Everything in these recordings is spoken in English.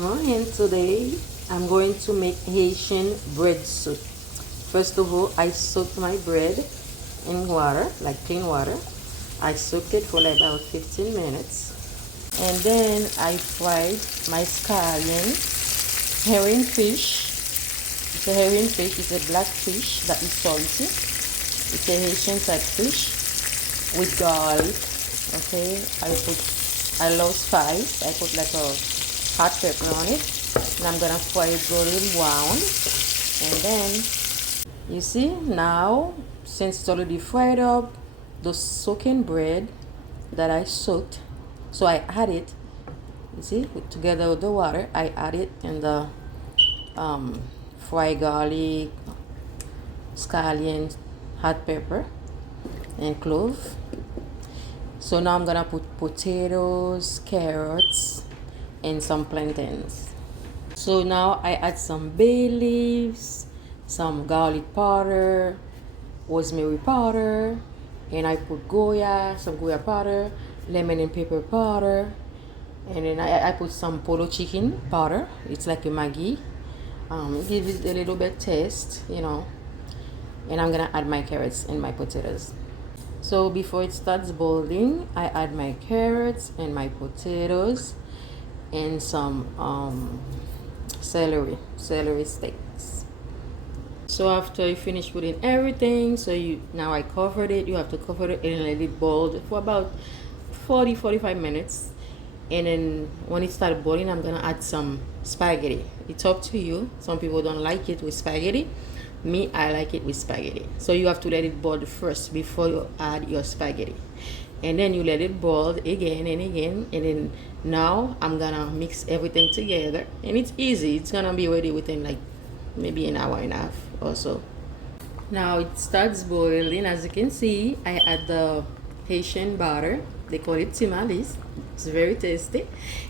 Morning. Today I'm going to make Haitian bread soup. First of all, I soaked my bread in water, like clean water. I soaked it for like about 15 minutes. And then I fried my scallion herring fish. It's a herring fish, it's a black fish that is salty. It's a Haitian type fish with garlic. Okay, I love spice. I put like a hot pepper on it, and I'm gonna fry it golden brown. And then you see now, since it's already fried up, the soaking bread that I soaked, so I add it, you see, together with the water. I add it in the fried garlic, scallion, hot pepper, and clove. So now I'm gonna put potatoes, carrots, and some plantains. So now I add some bay leaves, some garlic powder, rosemary powder, and I put some Goya powder, lemon and pepper powder, and then I put some polo chicken powder. It's like a Maggi. Give it a little bit taste. And I'm gonna add my carrots and my potatoes. So before it starts boiling, I add my carrots and my potatoes and some celery sticks. So after you finish putting everything, now I covered it. You have to cover it and let it boil for about 45 minutes. And then when it starts boiling, I'm gonna add some spaghetti. It's up to you. Some people don't like it with spaghetti. Me, I like it with spaghetti. So you have to let it boil first before you add your spaghetti. And then you let it boil again and again. And then now I'm gonna mix everything together. And it's easy. It's gonna be ready within like maybe an hour and a half or so. Now it starts boiling. As you can see, I add the Haitian butter. They call it timalis. It's very tasty.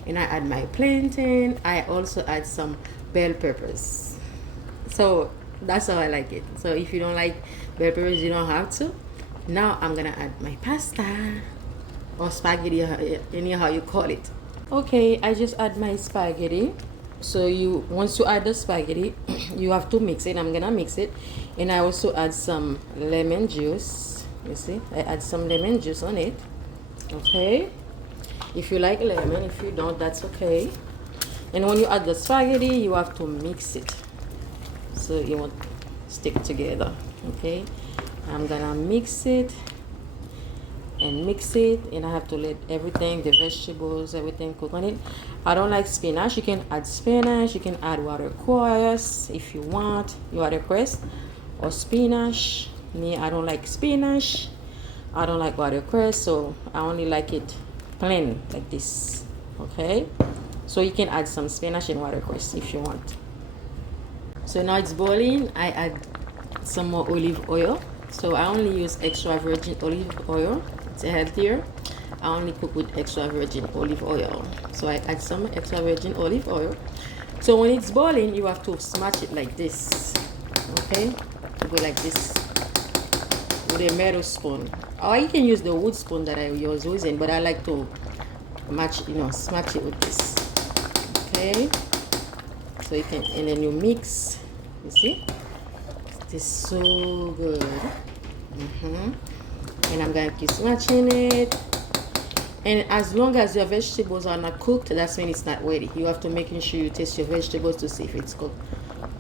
And I add my plantain. I also add some bell peppers. So that's how I like it. So if you don't like bell peppers, you don't have to. Now I'm gonna add my pasta or spaghetti, anyhow you call it. Okay, I just add my spaghetti. So once you add the spaghetti, you have to mix it. I'm gonna mix it, and I also add some lemon juice. You see, I add some lemon juice on it. Okay, if you like lemon, if you don't, that's okay. And when you add the spaghetti, you have to mix it so it won't stick together. Okay, I'm gonna mix it, and I have to let everything, the vegetables, everything cook on it. I don't like spinach. You can add spinach, you can add watercress if you want, watercress or spinach. Me, I don't like spinach, I don't like watercress, so I only like it plain like this. Okay, so you can add some spinach and watercress if you want. So now it's boiling. I add some more olive oil. So I only use extra virgin olive oil. It's healthier. I only cook with extra virgin olive oil. So I add some extra virgin olive oil. So when it's boiling, you have to smash it like this. Okay? Go like this with a metal spoon. Or you can use the wood spoon that I was using, but I like to smash it with this. Okay? So you can, and then you mix. You see? It is so good. And I'm gonna keep smashing it. And as long as your vegetables are not cooked, that's when it's not ready. You have to make sure you taste your vegetables to see if it's cooked.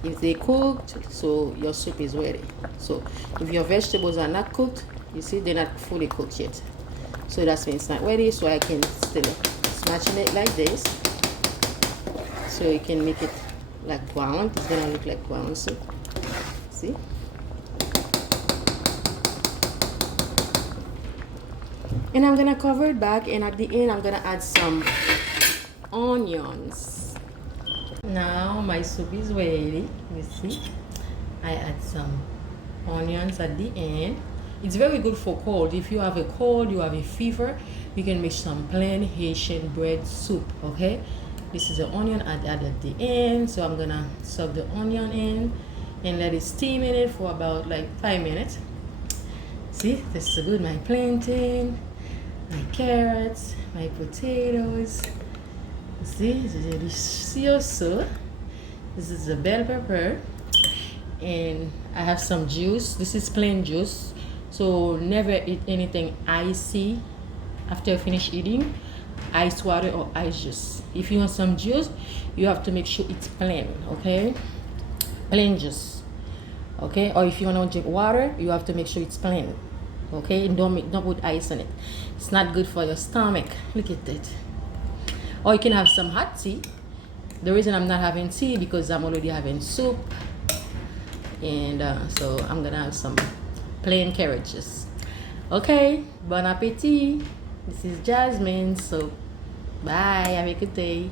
If they cooked, so your soup is ready. So if your vegetables are not cooked, you see they're not fully cooked yet. So that's when it's not ready. So I can still smashing it like this. So you can make it like ground. It's gonna look like ground soup. See? And I'm gonna cover it back, and at the end I'm gonna add some onions. Now my soup is ready. You see, I add some onions at the end. It's very good for cold. If you have a cold, you have a fever, you can make some plain Haitian bread soup. Okay, this is the onion I add at the end. So I'm gonna soak the onion in and let it steam in it for about like 5 minutes. See, this is good. My plantain, my carrots, my potatoes. See, this is delicioso. This is the bell pepper, and I have some juice. This is plain juice, so never eat anything icy after you finish eating. Ice water or ice juice. If you want some juice, you have to make sure it's plain, okay? Plain juice, okay? Or if you want to drink water, you have to make sure it's plain, okay? And don't put ice in it. It's not good for your stomach. Look at that. Or you can have some hot tea. The reason I'm not having tea because I'm already having soup, and so I'm gonna have some plain carrot juice. Okay, bon appetit. This is Jasmine. So bye. Have a good day.